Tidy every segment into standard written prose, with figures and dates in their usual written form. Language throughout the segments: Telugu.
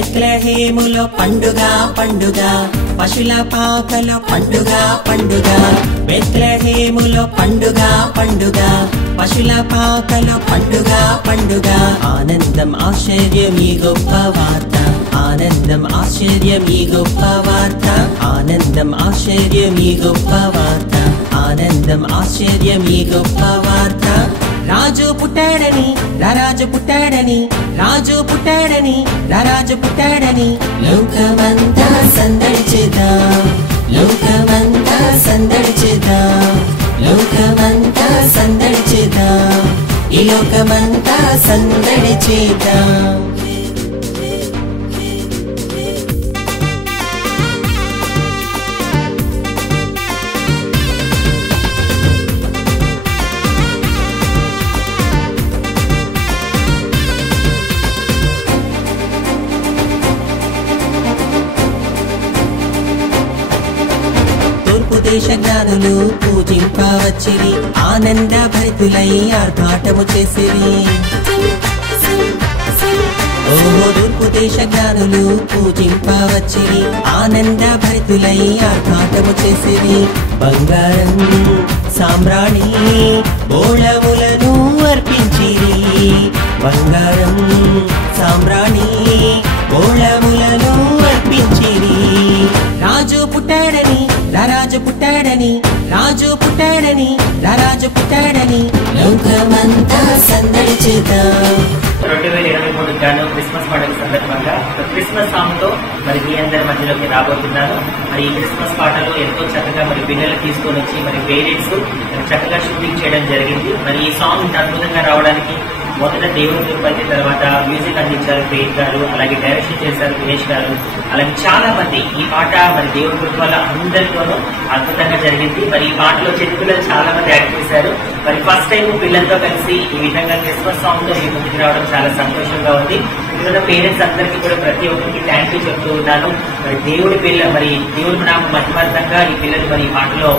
బెత్లెహేములో పండుగ పండుగ పశుల పాకలో పండుగ పండుగ బెత్లెహేములో పండుగ పండుగ పశుల పాకలో పండుగ పండుగ ఆనందం ఆశ్చర్యం ఈ గొప్ప వార్త ఆనందం ఆశ్చర్యం ఈ గొప్ప వార్త ఆనందం ఆశ్చర్యం ఈ గొప్ప వార్త ఆనందం ఆశ్చర్యం ఈ గొప్ప వార్త రాజు పుట్టాడని రాజు పుట్టాడని రాజు పుట్టాడని రాజు పుట్టాడని లోకమంతా సందడి చేద్దాం లోకమంతా సందడి చేద్దాం లోకమంతా సందడి చేద్దాం ఈ లోకమంతా సందడి చేద్దాం దేశ జ్ఞానులు పూజింపవచ్చిరి ఆనంద భరితులై ఆర్భాటము చేసిరి ఓహో తూర్పు దేశ జ్ఞానులు పూజింపవచ్చిరి ఆనంద భరితులై ఆర్భాటము చేసిరి బంగారం సామ్రాణి బోళములను అర్పించిరి బంగారం సామ్రాణి బోళములను అర్పించిరి రాజు పుట్టాడని రాజు పుట్టాడని రాజు పుట్టాడని రాజు పుట్టాడని లోకమంతా సందడి చేద్దాం 2023 గాను క్రిస్మస్ పండుగ సందర్భంగా క్రిస్మస్ సాంగ్ తో మరి మీ అందరి మధ్యలోకి రాబోతున్నాను. మరి ఈ క్రిస్మస్ పాటలు ఎంతో చక్కగా మరి పిల్లలు తీసుకొని వచ్చి మరి పేరెంట్స్ చక్కగా షూటింగ్ చేయడం జరిగింది. మరి ఈ సాంగ్ అద్భుతంగా రావడానికి మొదట దేవుని కృపైతే తర్వాత మ్యూజిక్ అందించారు పేట్ గారు, అలాగే డైరెక్షన్ చేశారు దినేష్ గారు, అలాగే చాలా మంది. ఈ పాట మరి దేవుని కృప వల్ల అందరితోనూ అద్భుతంగా జరిగింది. మరి ఈ పాటలో చిన్నపిల్లలు చాలా మంది యాక్ట్ చేశారు. మరి ఫస్ట్ టైం పిల్లలతో కలిసి ఈ విధంగా క్రిస్మస్ సాంగ్ తో మీ ముందుకు రావడం చాలా సంతోషంగా ఉంది. ఇక్కడ పేరెంట్స్ అందరికీ కూడా ప్రతి ఒక్కరికి థ్యాంక్ యూ చెప్తూ ఉన్నాను. మరి దేవుడి నాకు మధ్యవర్తంగా ఈ పిల్లలు మరి ఈ పాటలో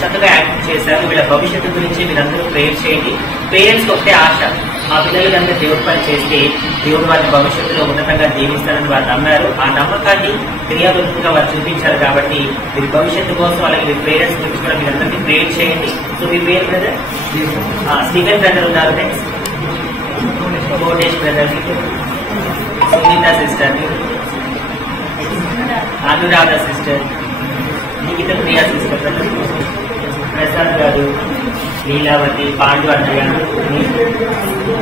చక్కగా యాక్ట్ చేశారు. వీళ్ళ భవిష్యత్తు గురించి మీరందరూ ప్రేయర్ చేయండి. పేరెంట్స్ ఒకటే ఆశ, ఆ పిల్లలు కనుక దేవుడి పని చేస్తే దేవుడు వారి భవిష్యత్తులో ఉన్నతంగా జీవిస్తారని వారు నమ్మారు. ఆ నమ్మకాన్ని క్రియారూపంగా వారు చూపించారు. కాబట్టి వీరి భవిష్యత్తు కోసం అలాగే వీరి పేరెంట్స్ గురించి కూడా మీరందరికీ ప్రేయర్ చేయండి. సో మీ పేరు బ్రదర్ స్టీవెన్ బ్రదర్ ఉన్నారు, next Kotesh brother, Sunitha sister, Anuradha sister, Nikhita Priya sister, Prasad గారు, లీలావతి, పాండు అన్న గారు.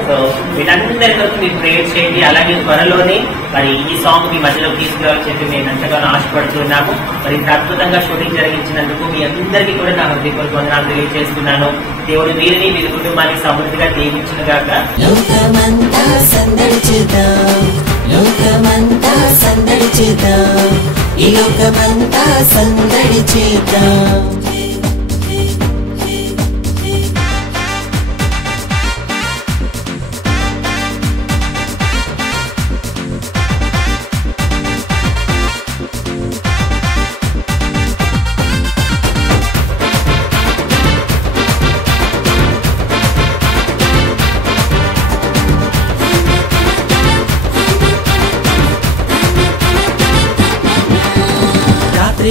సో వీళ్ళందరి కోసం మీరు ప్రేయర్ చేయండి. అలాగే త్వరలోనే మరి ఈ సాంగ్ మీ మధ్యలోకి తీసుకురావాలని చెప్పి మేము ఎంతగానో ఆశపడుతున్నాము. మరి ఇంత అద్భుతంగా షూటింగ్ జరిగించినందుకు మీ అందరికీ కూడా నా హృదయపూర్వక వందనాలు తెలియజేస్తున్నాను. దేవుడు వీరిని వీరి కుటుంబాన్ని సమృద్ధిగా దీవించునుగాక. లోకమంతా సందడి చేద్దాం లోకమంతా సందడి చేద్దాం ఈ లోకమంతా సందడి చేద్దాం.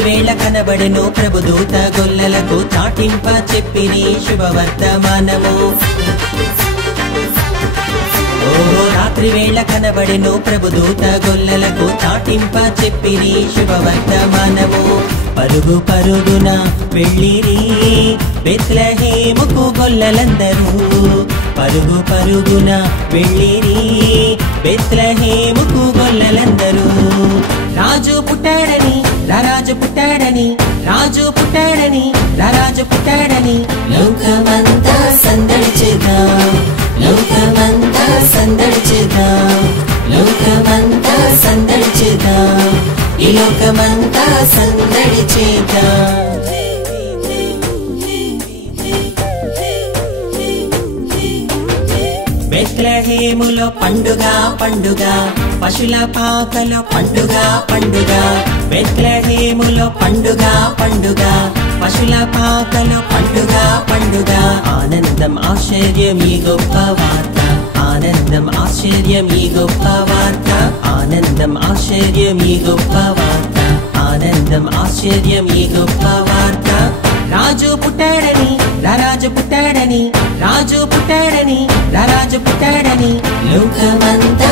వేళ కనబడెను ప్రభుదూత గొల్లలకు చాటింప చెప్పిని శుభవర్తమానము. ఓహో రాత్రి వేళ కనబడెను ప్రభుదూత గొల్లలకు చాటింప చెప్పిని శుభవర్తమానము. పరుగు పరుగున వెళ్ళిరి బెత్లెహేముకు గొల్లలందరూ పరుగు పరుగున వెళ్ళిరి బెత్లెహేముకు గొల్లలందరూ రాజు పుట్టాడని రాజు పుట్టాడని రాజు పుట్టాడని రాజు పుట్టాడని లోకమంతా సందడి చేద్దాం లోకమంతా సందడి చేద్దాం లోకమంతా సందడి చేద్దాం ఈ లోకమంతా సందడి చేద్దాం. బెత్లెహేములో పండుగ పండుగ పశుల పాకలో పండుగ పండుగ బెత్లెహేములో పండుగ పండుగ పశుల పాకలో పండుగ పండుగ ఆనందం ఆశ్చర్యం ఈ గొప్ప వార్త ఆనందం ఆశ్చర్యం ఈ గొప్ప వార్త ఆనందం ఆశ్చర్యం ఈ గొప్ప వార్త, ఆనందం ఆశ్చర్యం ఈ గొప్ప వార్త. రాజు పుట్టాడని రాజు పుట్టాడని, రాజు పుట్టాడని రాజు పుట్టాడని, లోకమంతా